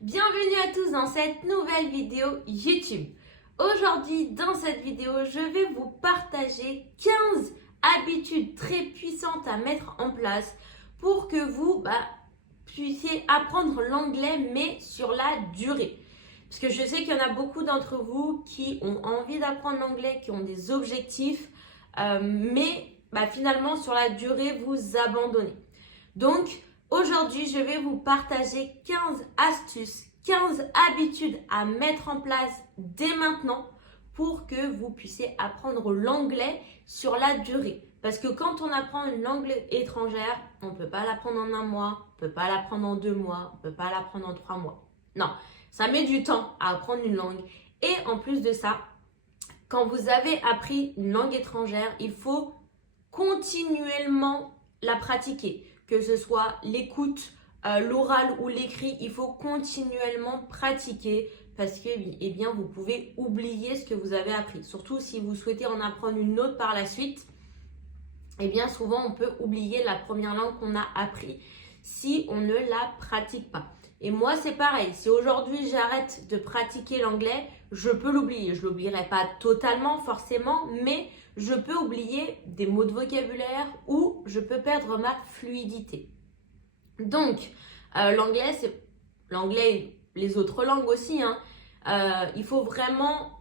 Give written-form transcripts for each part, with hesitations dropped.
Bienvenue à tous dans cette nouvelle vidéo YouTube. Aujourd'hui, dans cette vidéo, je vais vous partager 15 habitudes très puissantes à mettre en place pour que vous puissiez apprendre l'anglais, mais sur la durée. Parce que je sais qu'il y en a beaucoup d'entre vous qui ont envie d'apprendre l'anglais, qui ont des objectifs, mais finalement, sur la durée, vous abandonnez. Donc, aujourd'hui, je vais vous partager 15 astuces, 15 habitudes à mettre en place dès maintenant pour que vous puissiez apprendre l'anglais sur la durée. Parce que quand on apprend une langue étrangère, on ne peut pas l'apprendre en un mois, on ne peut pas l'apprendre en 2 mois, on ne peut pas l'apprendre en 3 mois. Non, ça met du temps à apprendre une langue. Et en plus de ça, quand vous avez appris une langue étrangère, il faut continuellement la pratiquer. Que ce soit l'écoute, l'oral ou l'écrit, il faut continuellement pratiquer parce que vous pouvez oublier ce que vous avez appris. Surtout si vous souhaitez en apprendre une autre par la suite, souvent on peut oublier la première langue qu'on a appris si on ne la pratique pas. Et moi, c'est pareil. Si aujourd'hui j'arrête de pratiquer l'anglais, je peux l'oublier. Je ne l'oublierai pas totalement forcément, mais je peux oublier des mots de vocabulaire ou je peux perdre ma fluidité. Donc, l'anglais et les autres langues aussi. Il faut vraiment,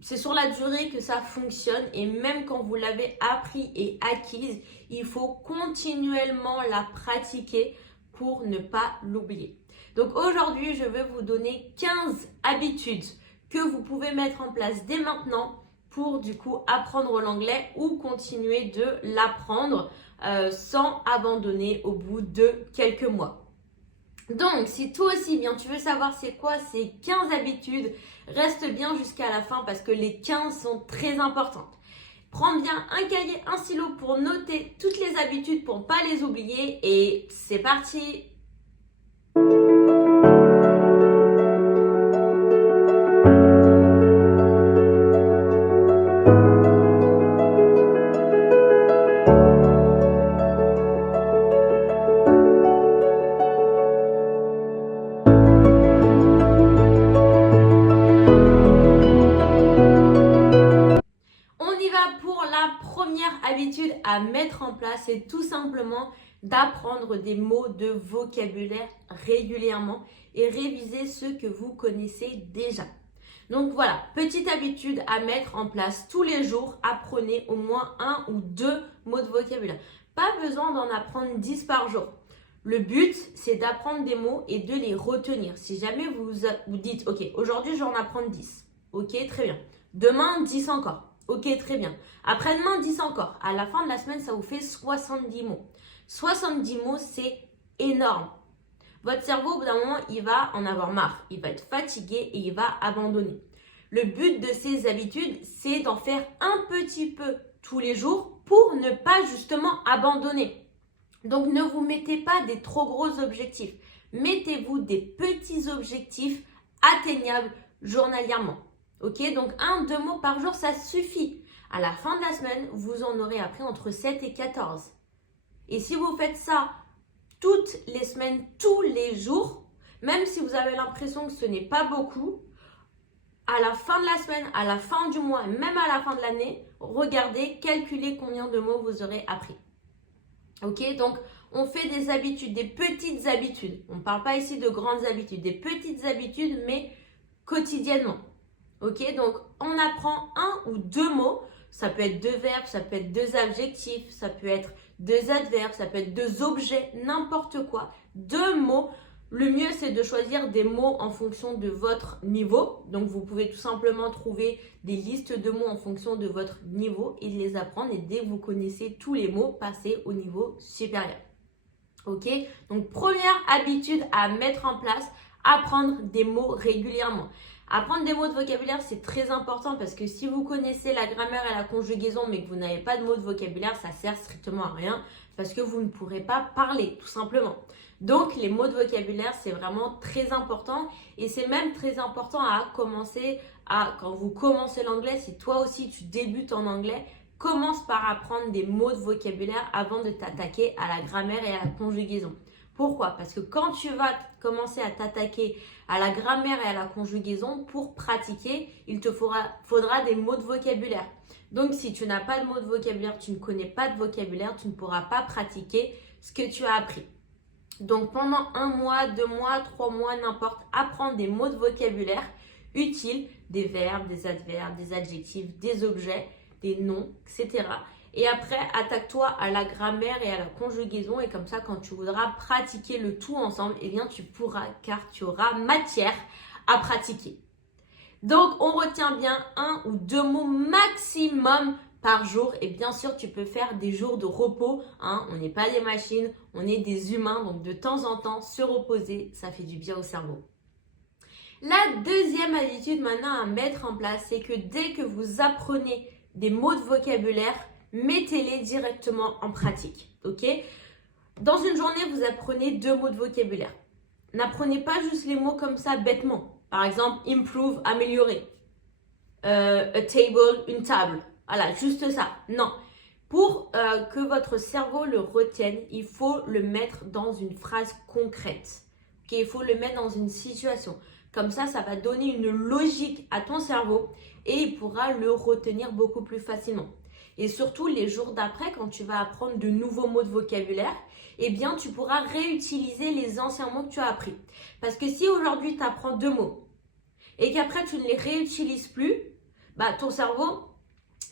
c'est sur la durée que ça fonctionne et même quand vous l'avez appris et acquise, il faut continuellement la pratiquer pour ne pas l'oublier. Donc aujourd'hui, je vais vous donner 15 habitudes que vous pouvez mettre en place dès maintenant pour du coup apprendre l'anglais ou continuer de l'apprendre sans abandonner au bout de quelques mois. Donc, si toi aussi, tu veux savoir c'est quoi ces 15 habitudes, reste bien jusqu'à la fin parce que les 15 sont très importantes. Prends bien un cahier, un stylo pour noter toutes les habitudes pour ne pas les oublier et c'est parti! Habitude à mettre en place, c'est tout simplement d'apprendre des mots de vocabulaire régulièrement et réviser ceux que vous connaissez déjà. Donc voilà, petite habitude à mettre en place tous les jours, apprenez au moins 1 ou 2 mots de vocabulaire. Pas besoin d'en apprendre 10 par jour. Le but, c'est d'apprendre des mots et de les retenir. Si jamais vous dites, ok, aujourd'hui je vais en apprendre 10. Ok, très bien. Demain, 10 encore. Ok, très bien. Après-demain, 10 encore. À la fin de la semaine, ça vous fait 70 mots. 70 mots, c'est énorme. Votre cerveau, au bout d'un moment, il va en avoir marre. Il va être fatigué et il va abandonner. Le but de ces habitudes, c'est d'en faire un petit peu tous les jours pour ne pas justement abandonner. Donc, ne vous mettez pas des trop gros objectifs. Mettez-vous des petits objectifs atteignables journalièrement. Ok, donc 1-2 mots par jour, ça suffit. À la fin de la semaine, vous en aurez appris entre 7 et 14. Et si vous faites ça toutes les semaines, tous les jours, même si vous avez l'impression que ce n'est pas beaucoup, à la fin de la semaine, à la fin du mois, même à la fin de l'année, regardez, calculez combien de mots vous aurez appris. Ok, donc on fait des habitudes, des petites habitudes. On ne parle pas ici de grandes habitudes, des petites habitudes, mais quotidiennement. Ok, donc on apprend 1 ou 2 mots. Ça peut être 2 verbes, ça peut être 2 adjectifs, ça peut être 2 adverbes, ça peut être 2 objets, n'importe quoi. 2 mots. Le mieux, c'est de choisir des mots en fonction de votre niveau. Donc, vous pouvez tout simplement trouver des listes de mots en fonction de votre niveau et les apprendre. Et dès que vous connaissez tous les mots, passez au niveau supérieur. Ok, donc première habitude à mettre en place, apprendre des mots régulièrement. Apprendre des mots de vocabulaire, c'est très important parce que si vous connaissez la grammaire et la conjugaison mais que vous n'avez pas de mots de vocabulaire, ça sert strictement à rien parce que vous ne pourrez pas parler, tout simplement. Donc, les mots de vocabulaire, c'est vraiment très important et c'est même très important à commencer quand vous commencez l'anglais, si toi aussi tu débutes en anglais, commence par apprendre des mots de vocabulaire avant de t'attaquer à la grammaire et à la conjugaison. Pourquoi? Parce que quand tu vas commencer à t'attaquer à la grammaire et à la conjugaison, pour pratiquer, il te faudra des mots de vocabulaire. Donc, si tu n'as pas de mots de vocabulaire, tu ne connais pas de vocabulaire, tu ne pourras pas pratiquer ce que tu as appris. Donc, pendant 1 mois, 2 mois, 3 mois, n'importe, apprends des mots de vocabulaire utiles, des verbes, des adverbes, des adjectifs, des objets, des noms, etc. Et après, attaque-toi à la grammaire et à la conjugaison. Et comme ça, quand tu voudras pratiquer le tout ensemble, eh bien, tu pourras, car tu auras matière à pratiquer. Donc, on retient bien 1 ou 2 mots maximum par jour. Et bien sûr, tu peux faire des jours de repos. Hein. On n'est pas des machines, on est des humains. Donc, de temps en temps, se reposer, ça fait du bien au cerveau. La deuxième habitude maintenant à mettre en place, c'est que dès que vous apprenez des mots de vocabulaire, mettez-les directement en pratique. Ok? Dans une journée, vous apprenez 2 mots de vocabulaire. N'apprenez pas juste les mots comme ça bêtement. Par exemple, improve, améliorer. A table, une table. Voilà, juste ça. Non. Pour que votre cerveau le retienne, il faut le mettre dans une phrase concrète. Okay? Il faut le mettre dans une situation. Comme ça va donner une logique à ton cerveau et il pourra le retenir beaucoup plus facilement. Et surtout, les jours d'après, quand tu vas apprendre de nouveaux mots de vocabulaire, eh bien, tu pourras réutiliser les anciens mots que tu as appris. Parce que si aujourd'hui, tu apprends 2 mots et qu'après, tu ne les réutilises plus, bah, ton cerveau,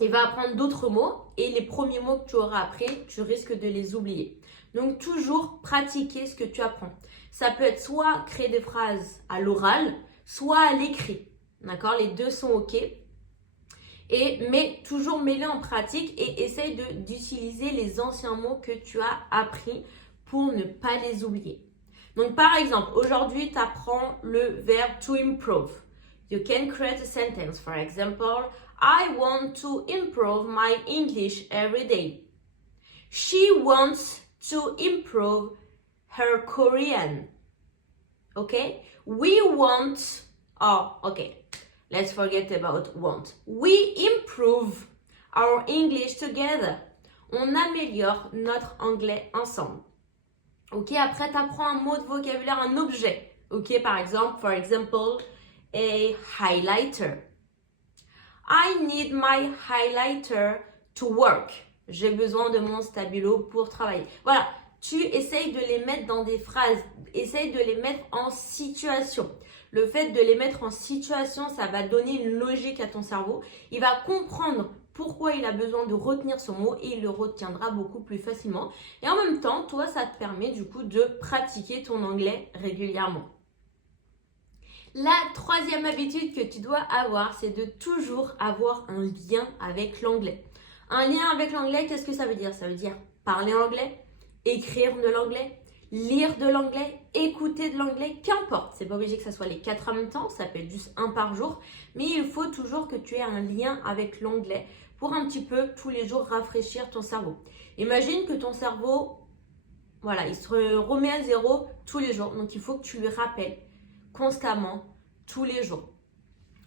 il va apprendre d'autres mots et les premiers mots que tu auras appris, tu risques de les oublier. Donc, toujours pratiquer ce que tu apprends. Ça peut être soit créer des phrases à l'oral, soit à l'écrit. D'accord? Les deux sont OK. Mais toujours mets-les en pratique et essaye d'utiliser les anciens mots que tu as appris pour ne pas les oublier. Donc, par exemple, aujourd'hui, tu apprends le verbe to improve. You can create a sentence. For example, I want to improve my English every day. She wants to improve her Korean. Okay? We want, okay. Let's forget about want. We improve our English together. On améliore notre anglais ensemble. Ok, après tu apprends un mot de vocabulaire, un objet. Ok, par exemple, for example, a highlighter. I need my highlighter to work. J'ai besoin de mon stabilo pour travailler. Voilà, tu essayes de les mettre dans des phrases, essaye de les mettre en situation. Le fait de les mettre en situation, ça va donner une logique à ton cerveau. Il va comprendre pourquoi il a besoin de retenir ce mot et il le retiendra beaucoup plus facilement. Et en même temps, toi, ça te permet du coup de pratiquer ton anglais régulièrement. La troisième habitude que tu dois avoir, c'est de toujours avoir un lien avec l'anglais. Un lien avec l'anglais, qu'est-ce que ça veut dire? Ça veut dire parler anglais, écrire de l'anglais, lire de l'anglais, écouter de l'anglais, qu'importe. C'est pas obligé que ça soit les 4 en même temps, ça peut être juste 1 par jour. Mais il faut toujours que tu aies un lien avec l'anglais pour un petit peu tous les jours rafraîchir ton cerveau. Imagine que ton cerveau, voilà, il se remet à zéro tous les jours. Donc il faut que tu lui rappelles constamment, tous les jours.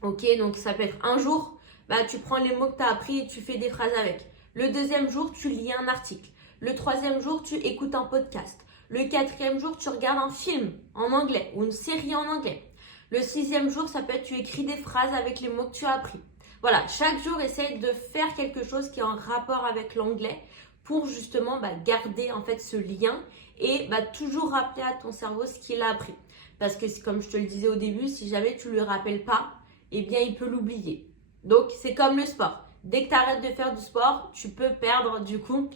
Ok, donc ça peut être un jour, bah, tu prends les mots que tu as appris et tu fais des phrases avec. Le deuxième jour, tu lis un article. Le troisième jour, tu écoutes un podcast. Le quatrième jour, tu regardes un film en anglais ou une série en anglais. Le 6e jour, ça peut être tu écris des phrases avec les mots que tu as appris. Voilà, chaque jour, essaye de faire quelque chose qui est en rapport avec l'anglais pour justement garder en fait ce lien et toujours rappeler à ton cerveau ce qu'il a appris. Parce que comme je te le disais au début, si jamais tu ne lui rappelles pas, eh bien il peut l'oublier. Donc c'est comme le sport. Dès que tu arrêtes de faire du sport, tu peux perdre du coup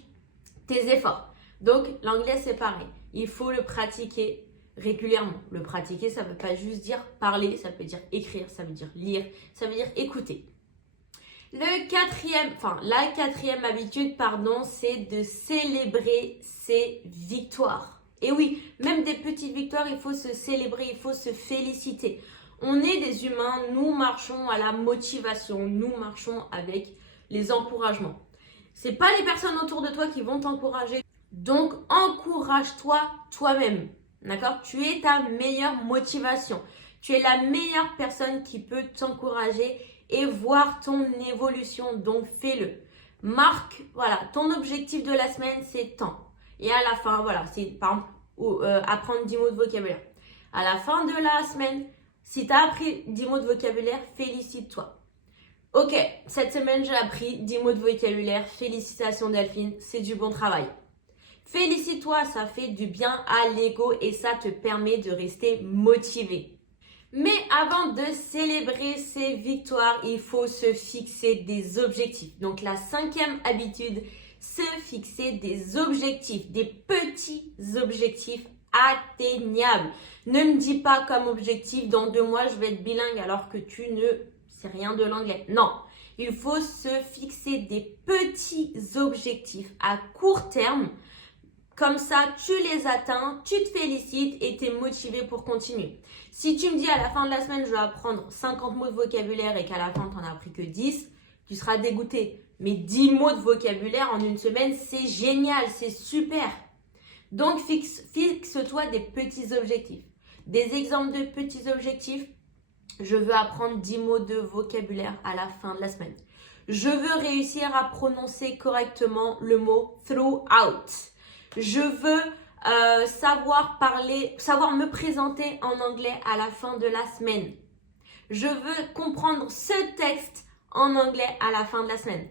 tes efforts. Donc l'anglais c'est pareil. Il faut le pratiquer régulièrement. Le pratiquer, ça ne veut pas juste dire parler, ça peut dire écrire, ça veut dire lire, ça veut dire écouter. La quatrième habitude, c'est de célébrer ses victoires. Et oui, même des petites victoires, il faut se célébrer, il faut se féliciter. On est des humains, nous marchons à la motivation, nous marchons avec les encouragements. C'est pas les personnes autour de toi qui vont t'encourager. Donc, encourage-toi toi-même. D'accord? Tu es ta meilleure motivation. Tu es la meilleure personne qui peut t'encourager et voir ton évolution. Donc, fais-le. Marque, voilà, ton objectif de la semaine, c'est tant. Et à la fin, voilà, c'est par exemple ou apprendre 10 mots de vocabulaire. À la fin de la semaine, si tu as appris 10 mots de vocabulaire, félicite-toi. Ok, cette semaine j'ai appris 10 mots de vocabulaire. Félicitations Delphine, c'est du bon travail. Félicite-toi, ça fait du bien à l'ego et ça te permet de rester motivé. Mais avant de célébrer ces victoires, il faut se fixer des objectifs. Donc la 5e habitude, se fixer des objectifs, des petits objectifs atteignables. Ne me dis pas comme objectif, dans 2 mois je vais être bilingue alors que tu ne sais rien de l'anglais. Non, il faut se fixer des petits objectifs à court terme. Comme ça, tu les atteins, tu te félicites et tu es motivé pour continuer. Si tu me dis à la fin de la semaine, je vais apprendre 50 mots de vocabulaire et qu'à la fin, tu n'en as appris que 10, tu seras dégoûté. Mais 10 mots de vocabulaire en une semaine, c'est génial, c'est super. Donc, fixe-toi des petits objectifs. Des exemples de petits objectifs. Je veux apprendre 10 mots de vocabulaire à la fin de la semaine. Je veux réussir à prononcer correctement le mot throughout. Je veux savoir me présenter en anglais à la fin de la semaine. Je veux comprendre ce texte en anglais à la fin de la semaine.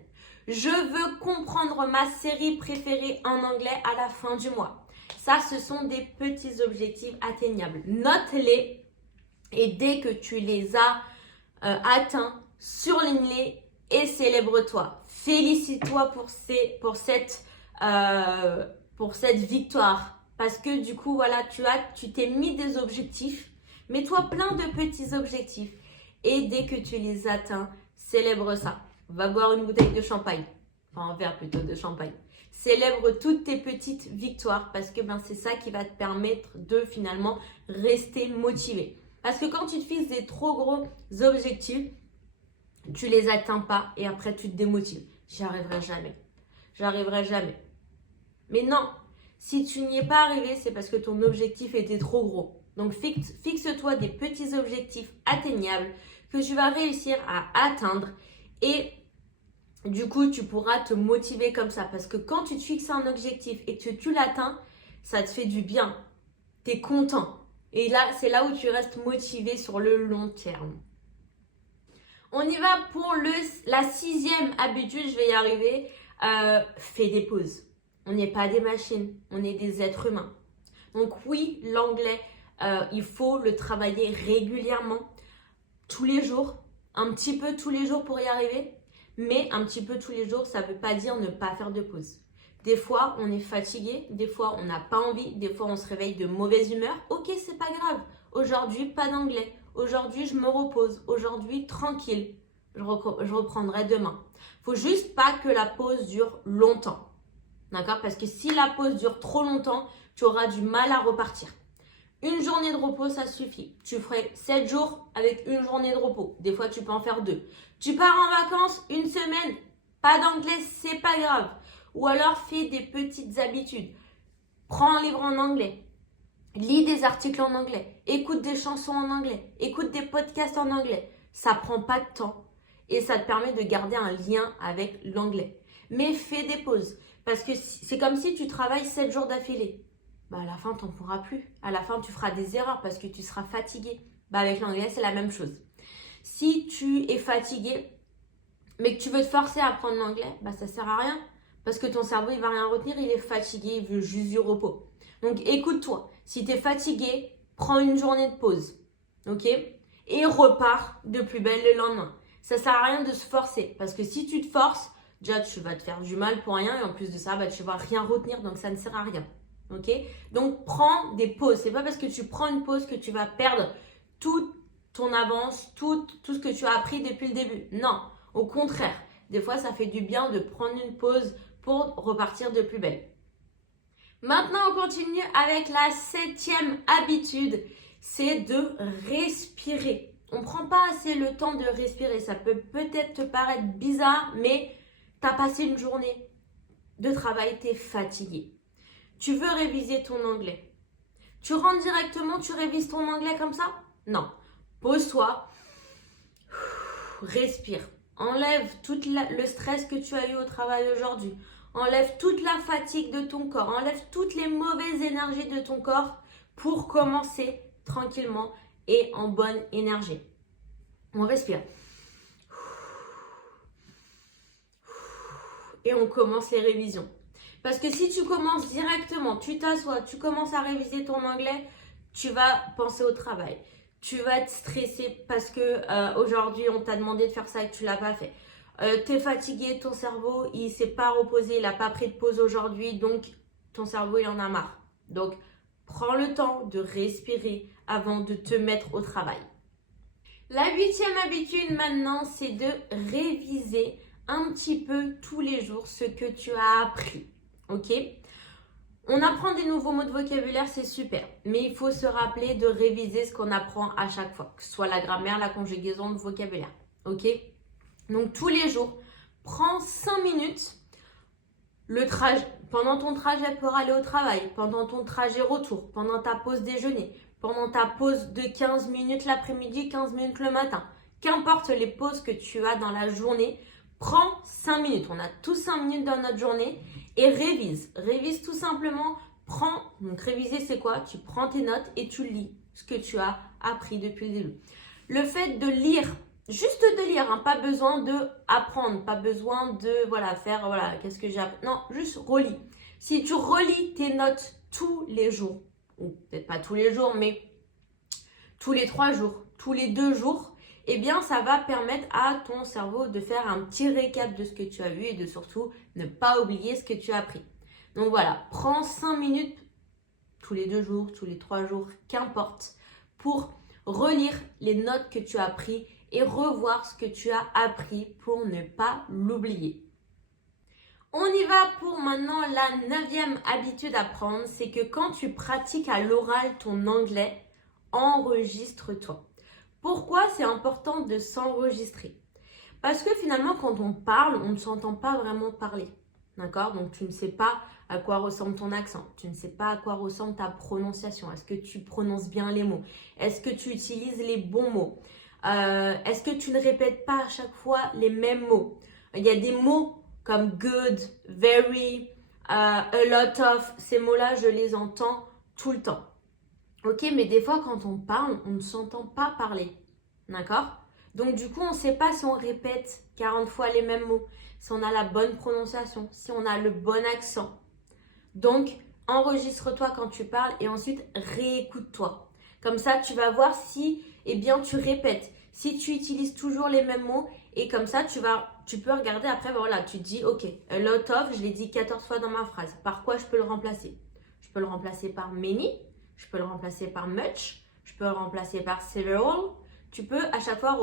Je veux comprendre ma série préférée en anglais à la fin du mois. Ça, ce sont des petits objectifs atteignables. Note-les et dès que tu les as atteints, surligne-les et célèbre-toi. Félicite-toi pour cette victoire. Parce que du coup, voilà, tu t'es mis des objectifs. Mets-toi plein de petits objectifs. Et dès que tu les atteins, célèbre ça. Va boire une bouteille de champagne. Enfin, un verre plutôt de champagne. Célèbre toutes tes petites victoires parce que c'est ça qui va te permettre de finalement rester motivé. Parce que quand tu te fixes des trop gros objectifs, tu les atteins pas et après tu te démotives. J'y arriverai jamais. J'arriverai jamais. Mais non, si tu n'y es pas arrivé, c'est parce que ton objectif était trop gros. Donc fixe-toi des petits objectifs atteignables que tu vas réussir à atteindre et du coup, tu pourras te motiver comme ça. Parce que quand tu te fixes un objectif et que tu l'atteins, ça te fait du bien. Tu es content. Et là, c'est là où tu restes motivé sur le long terme. On y va pour la 6e habitude, je vais y arriver. Fais des pauses. On n'est pas des machines, on est des êtres humains. Donc oui, l'anglais, il faut le travailler régulièrement, tous les jours, un petit peu tous les jours pour y arriver. Mais un petit peu tous les jours, ça ne veut pas dire ne pas faire de pause. Des fois, on est fatigué, des fois, on n'a pas envie, des fois, on se réveille de mauvaise humeur. Ok, c'est pas grave. Aujourd'hui, pas d'anglais. Aujourd'hui, je me repose. Aujourd'hui, tranquille. Je reprendrai demain. Faut juste pas que la pause dure longtemps. D'accord? Parce que si la pause dure trop longtemps, tu auras du mal à repartir. Une journée de repos, ça suffit. Tu ferais 7 jours avec une journée de repos. Des fois, tu peux en faire 2. Tu pars en vacances une semaine, pas d'anglais, c'est pas grave. Ou alors, fais des petites habitudes. Prends un livre en anglais. Lis des articles en anglais. Écoute des chansons en anglais. Écoute des podcasts en anglais. Ça prend pas de temps et ça te permet de garder un lien avec l'anglais. Mais fais des pauses. Parce que c'est comme si tu travailles 7 jours d'affilée. À la fin, tu n'en pourras plus. À la fin, tu feras des erreurs parce que tu seras fatigué. Avec l'anglais, c'est la même chose. Si tu es fatigué, mais que tu veux te forcer à apprendre l'anglais, ça ne sert à rien. Parce que ton cerveau, il ne va rien retenir, il est fatigué, il veut juste du repos. Donc, écoute-toi. Si tu es fatigué, prends une journée de pause. Ok? Et repars de plus belle le lendemain. Ça ne sert à rien de se forcer. Parce que si tu te forces, déjà, tu vas te faire du mal pour rien. Et en plus de ça, tu ne vas rien retenir. Donc, ça ne sert à rien. Ok? Donc, prends des pauses. C'est pas parce que tu prends une pause que tu vas perdre toute ton avance, tout ce que tu as appris depuis le début. Non, au contraire. Des fois, ça fait du bien de prendre une pause pour repartir de plus belle. Maintenant, on continue avec la 7e habitude. C'est de respirer. On ne prend pas assez le temps de respirer. Ça peut peut-être te paraître bizarre, mais tu as passé une journée de travail, tu es fatigué. Tu veux réviser ton anglais. Tu rentres directement, tu révises ton anglais comme ça? Non. Pose-toi. Respire. Enlève tout le stress que tu as eu au travail aujourd'hui. enlève toute la fatigue de ton corps, enlève toutes les mauvaises énergies de ton corps pour commencer tranquillement et en bonne énergie. On respire. Et on commence les révisions. Parce que si tu commences directement, tu t'assois, tu commences à réviser ton anglais, tu vas penser au travail. Tu vas être stressé parce que aujourd'hui on t'a demandé de faire ça et que tu l'as pas fait. Tu es fatigué, ton cerveau il s'est pas reposé, il n'a pas pris de pause aujourd'hui, donc ton cerveau il en a marre. Donc prends le temps de respirer avant de te mettre au travail. La 8e habitude maintenant, c'est de réviser un petit peu tous les jours ce que tu as appris. Ok ? On apprend des nouveaux mots de vocabulaire, c'est super. Mais il faut se rappeler de réviser ce qu'on apprend à chaque fois. Que ce soit la grammaire, la conjugaison, le vocabulaire. Ok ? Donc tous les jours, prends 5 minutes pendant ton trajet pour aller au travail, pendant ton trajet retour, pendant ta pause déjeuner, pendant ta pause de 15 minutes l'après-midi, 15 minutes le matin. Qu'importe les pauses que tu as dans la journée, prends 5 minutes. On a tous 5 minutes dans notre journée et révise. Révise tout simplement. Donc réviser c'est quoi? Tu prends tes notes et tu lis ce que tu as appris depuis le début. Le fait de lire, juste de lire, hein, pas besoin de apprendre, pas besoin de faire qu'est-ce que j'ai appris. Non, juste relis. Si tu relis tes notes tous les jours, ou peut-être pas tous les jours, mais tous les 3 jours, tous les 2 jours, eh bien ça va permettre à ton cerveau de faire un petit récap de ce que tu as vu et de surtout ne pas oublier ce que tu as appris. Donc voilà, prends 5 minutes tous les 2 jours, tous les 3 jours, qu'importe, pour relire les notes que tu as prises et revoir ce que tu as appris pour ne pas l'oublier. On y va pour maintenant la 9e habitude à prendre, c'est que quand tu pratiques à l'oral ton anglais, enregistre-toi. Pourquoi c'est important de s'enregistrer? Parce que finalement, quand on parle, on ne s'entend pas vraiment parler. D'accord? Donc, tu ne sais pas à quoi ressemble ton accent. Tu ne sais pas à quoi ressemble ta prononciation. Est-ce que tu prononces bien les mots? Est-ce que tu utilises les bons mots? Est-ce que tu ne répètes pas à chaque fois les mêmes mots? Il y a des mots comme good, very, a lot of. Ces mots-là, je les entends tout le temps. Ok, mais des fois, quand on parle, on ne s'entend pas parler. D'accord? Donc, du coup, on ne sait pas si on répète 40 fois les mêmes mots, si on a la bonne prononciation, si on a le bon accent. Donc, enregistre-toi quand tu parles et ensuite réécoute-toi. Comme ça, tu vas voir si, tu répètes, si tu utilises toujours les mêmes mots et comme ça, tu peux regarder après, tu te dis, ok, a lot of, je l'ai dit 14 fois dans ma phrase. Par quoi je peux le remplacer? Je peux le remplacer par many, je peux le remplacer par much, je peux le remplacer par several. Tu peux à chaque fois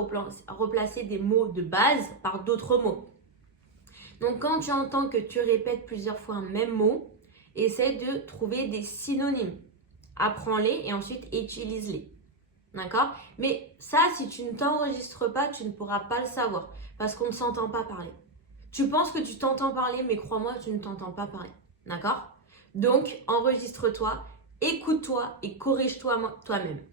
replacer des mots de base par d'autres mots. Donc, quand tu entends que tu répètes plusieurs fois un même mot, essaie de trouver des synonymes. Apprends-les et ensuite utilise-les. D'accord? Mais ça, si tu ne t'enregistres pas, tu ne pourras pas le savoir parce qu'on ne s'entend pas parler. Tu penses que tu t'entends parler, mais crois-moi, tu ne t'entends pas parler. D'accord? Donc, enregistre-toi, écoute-toi et corrige-toi toi-même.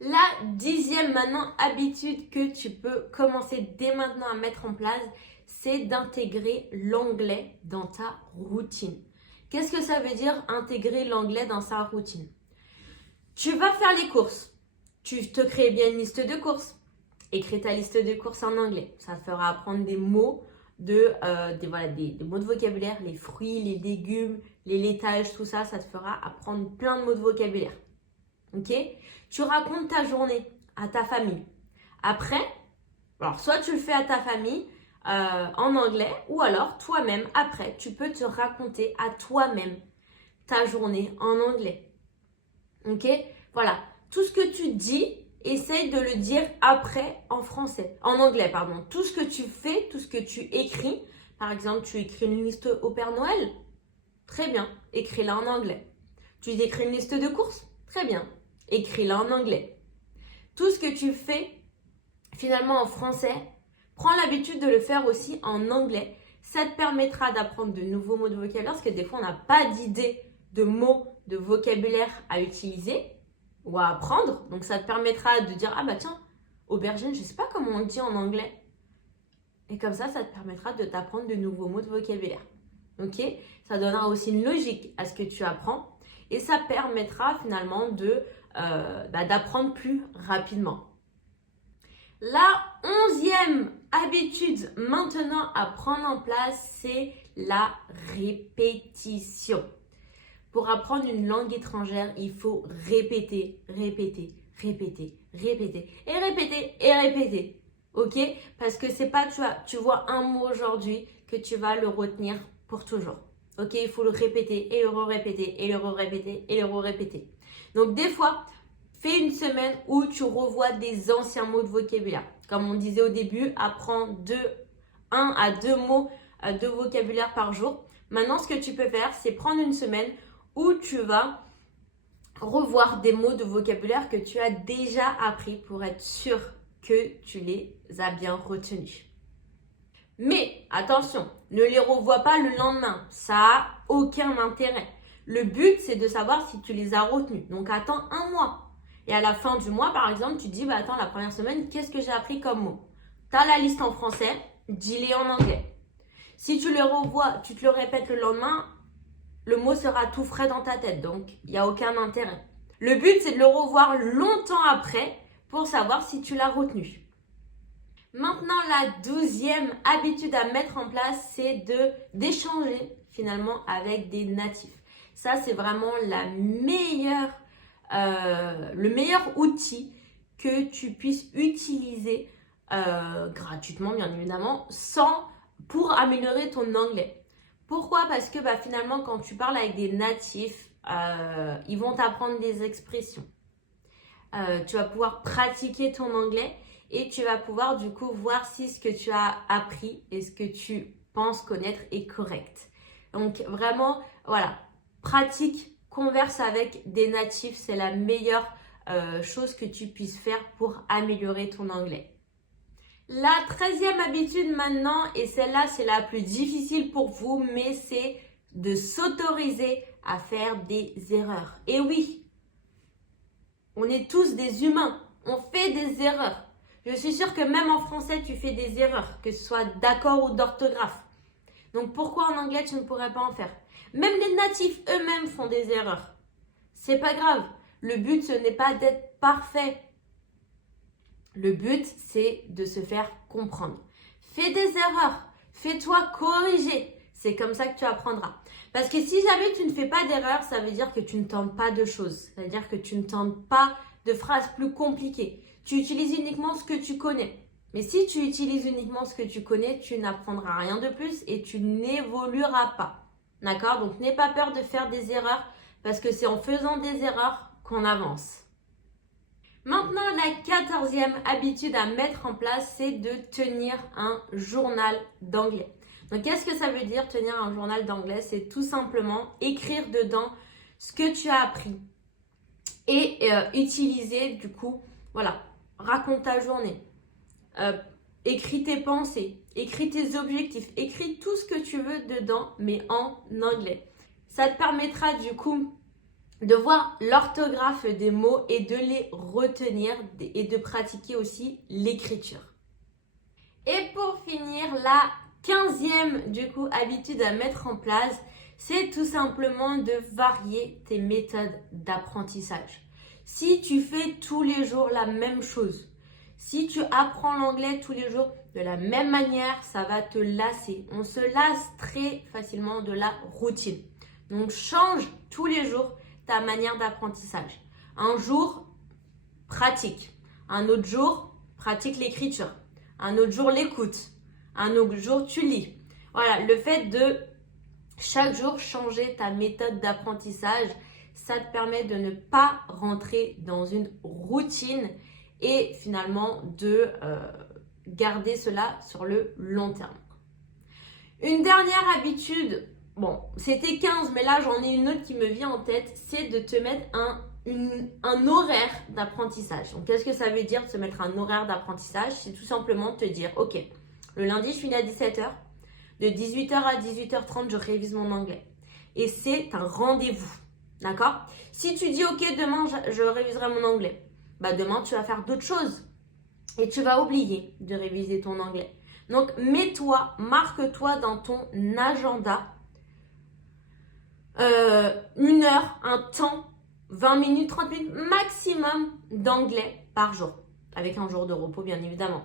La 10e maintenant habitude que tu peux commencer dès maintenant à mettre en place, c'est d'intégrer l'anglais dans ta routine. Qu'est-ce que ça veut dire intégrer l'anglais dans sa routine? Tu vas faire les courses. Tu te crées bien une liste de courses. Écris ta liste de courses en anglais. Ça te fera apprendre des mots, des mots de vocabulaire, les fruits, les légumes, les laitages, tout ça. Ça te fera apprendre plein de mots de vocabulaire. Ok? Tu racontes ta journée à ta famille. Après, alors soit tu le fais à ta famille en anglais ou alors toi-même, après, tu peux te raconter à toi-même ta journée en anglais. Ok? Voilà. Tout ce que tu dis, essaye de le dire après en anglais, pardon. Tout ce que tu fais, tout ce que tu écris, par exemple, tu écris une liste au Père Noël, très bien, écris-la en anglais. Tu écris une liste de courses, très bien, écris-la en anglais. Tout ce que tu fais finalement en français, prends l'habitude de le faire aussi en anglais. Ça te permettra d'apprendre de nouveaux mots de vocabulaire parce que des fois, on n'a pas d'idée de mots de vocabulaire à utiliser ou à apprendre. Donc, ça te permettra de dire, ah bah tiens, aubergine, je ne sais pas comment on le dit en anglais. Et comme ça te permettra de t'apprendre de nouveaux mots de vocabulaire. Ok? Ça donnera aussi une logique à ce que tu apprends et ça permettra finalement d'apprendre plus rapidement. La 11e habitude maintenant à prendre en place, c'est la répétition. Pour apprendre une langue étrangère, il faut répéter, répéter, répéter, répéter et répéter et répéter. Ok? Parce que c'est pas tu vois un mot aujourd'hui que tu vas le retenir pour toujours. Ok? Il faut le répéter et le répéter et le répéter et le répéter. Donc des fois, fais une semaine où tu revois des anciens mots de vocabulaire. Comme on disait au début, apprends 1 à 2 mots de vocabulaire par jour. Maintenant, ce que tu peux faire, c'est prendre une semaine où tu vas revoir des mots de vocabulaire que tu as déjà appris pour être sûr que tu les as bien retenus. Mais attention, ne les revois pas le lendemain, ça n'a aucun intérêt. Le but, c'est de savoir si tu les as retenus. Donc attends un mois. Et à la fin du mois, par exemple, tu dis, attends, la première semaine, qu'est-ce que j'ai appris comme mot? Tu as la liste en français, dis-les en anglais. Si tu le revois, tu te le répètes le lendemain, le mot sera tout frais dans ta tête, donc il n'y a aucun intérêt. Le but, c'est de le revoir longtemps après pour savoir si tu l'as retenu. Maintenant, la 12e habitude à mettre en place, c'est d'échanger finalement avec des natifs. Ça, c'est vraiment le meilleur outil que tu puisses utiliser gratuitement, bien évidemment, pour améliorer ton anglais. Pourquoi? Parce que finalement, quand tu parles avec des natifs, ils vont t'apprendre des expressions. Tu vas pouvoir pratiquer ton anglais et tu vas pouvoir du coup voir si ce que tu as appris et ce que tu penses connaître est correct. Donc vraiment, voilà, pratique, converse avec des natifs, c'est la meilleure chose que tu puisses faire pour améliorer ton anglais. La 13e habitude maintenant, et celle-là c'est la plus difficile pour vous, mais c'est de s'autoriser à faire des erreurs. Et oui, on est tous des humains, on fait des erreurs. Je suis sûre que même en français, tu fais des erreurs, que ce soit d'accord ou d'orthographe. Donc pourquoi en anglais, tu ne pourrais pas en faire? Même les natifs eux-mêmes font des erreurs. C'est pas grave. Le but, ce n'est pas d'être parfait. Le but, c'est de se faire comprendre. Fais des erreurs. Fais-toi corriger. C'est comme ça que tu apprendras. Parce que si jamais tu ne fais pas d'erreurs, ça veut dire que tu ne tentes pas de choses. Ça veut dire que tu ne tentes pas de phrases plus compliquées. Tu utilises uniquement ce que tu connais. Mais si tu utilises uniquement ce que tu connais, tu n'apprendras rien de plus et tu n'évolueras pas. D'accord? Donc, n'aie pas peur de faire des erreurs parce que c'est en faisant des erreurs qu'on avance. Maintenant, la 14e habitude à mettre en place, c'est de tenir un journal d'anglais. Donc, qu'est-ce que ça veut dire tenir un journal d'anglais? C'est tout simplement écrire dedans ce que tu as appris et utiliser du coup, voilà, raconte ta journée, écris tes pensées, écris tes objectifs, écris tout ce que tu veux dedans, mais en anglais. Ça te permettra du coup de voir l'orthographe des mots et de les retenir et de pratiquer aussi l'écriture. Et pour finir, la 15e du coup habitude à mettre en place, c'est tout simplement de varier tes méthodes d'apprentissage. Si tu fais tous les jours la même chose, si tu apprends l'anglais tous les jours de la même manière, ça va te lasser. On se lasse très facilement de la routine. Donc change tous les jours ta manière d'apprentissage. Un jour, pratique. Un autre jour, pratique l'écriture. Un autre jour, l'écoute. Un autre jour, tu lis. Voilà, le fait de chaque jour changer ta méthode d'apprentissage, ça te permet de ne pas rentrer dans une routine et finalement de garder cela sur le long terme. Une dernière habitude, bon, c'était 15, mais là j'en ai une autre qui me vient en tête, c'est de te mettre un horaire d'apprentissage. Donc qu'est-ce que ça veut dire de se mettre un horaire d'apprentissage? C'est tout simplement te dire, ok, le lundi je finis à 17h, de 18h à 18h30 je révise mon anglais. Et c'est un rendez-vous, d'accord? Si tu dis, ok, demain je réviserai mon anglais, demain tu vas faire d'autres choses et tu vas oublier de réviser ton anglais. Donc mets-toi, marque-toi dans ton agenda 1 heure, un temps, 20 minutes, 30 minutes maximum d'anglais par jour. Avec un jour de repos, bien évidemment.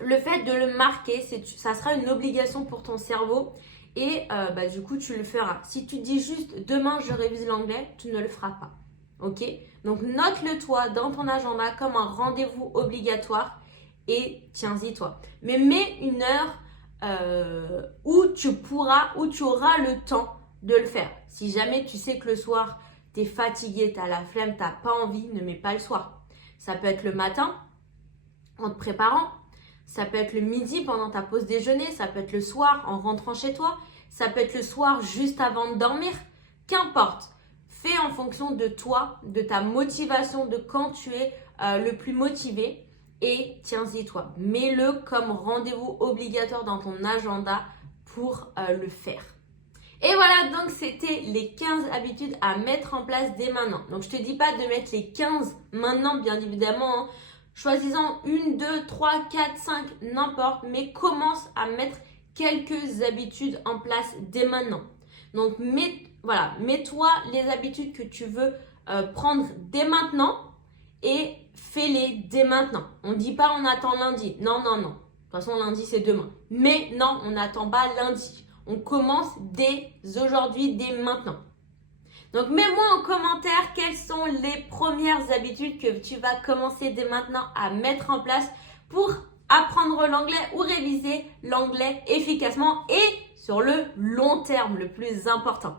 Le fait de le marquer, ça sera une obligation pour ton cerveau et du coup, tu le feras. Si tu dis juste demain, je révise l'anglais, tu ne le feras pas. Ok? Donc, note-le toi dans ton agenda comme un rendez-vous obligatoire et tiens-y toi. Mais mets une heure où tu auras le temps de le faire. Si jamais tu sais que le soir, tu es fatigué, tu as la flemme, tu n'as pas envie, ne mets pas le soir. Ça peut être le matin en te préparant. Ça peut être le midi pendant ta pause déjeuner, ça peut être le soir en rentrant chez toi, ça peut être le soir juste avant de dormir, qu'importe. Fais en fonction de toi, de ta motivation, de quand tu es le plus motivé et tiens-y toi. Mets-le comme rendez-vous obligatoire dans ton agenda pour le faire. Et voilà, donc c'était les 15 habitudes à mettre en place dès maintenant. Donc je ne te dis pas de mettre les 15 maintenant, bien évidemment, hein. Choisis-en 1, 2, 3, 4, 5, n'importe, mais commence à mettre quelques habitudes en place dès maintenant. Donc, mets-toi les habitudes que tu veux prendre dès maintenant et fais-les dès maintenant. On ne dit pas on attend lundi. Non, non, non. De toute façon, lundi, c'est demain. Mais non, on n'attend pas lundi. On commence dès aujourd'hui, dès maintenant. Donc, mets-moi en commentaire quelles sont les premières habitudes que tu vas commencer dès maintenant à mettre en place pour apprendre l'anglais ou réviser l'anglais efficacement et sur le long terme, le plus important.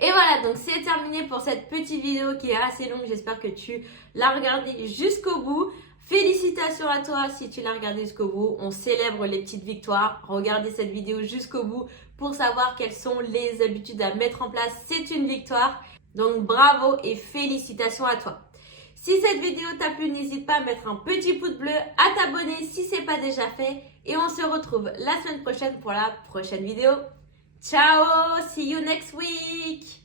Et voilà, donc c'est terminé pour cette petite vidéo qui est assez longue. J'espère que tu l'as regardée jusqu'au bout. Félicitations à toi si tu l'as regardé jusqu'au bout. On célèbre les petites victoires. Regardez cette vidéo jusqu'au bout pour savoir quelles sont les habitudes à mettre en place. C'est une victoire. Donc bravo et félicitations à toi. Si cette vidéo t'a plu, n'hésite pas à mettre un petit pouce bleu, à t'abonner si ce n'est pas déjà fait. Et on se retrouve la semaine prochaine pour la prochaine vidéo. Ciao! See you next week!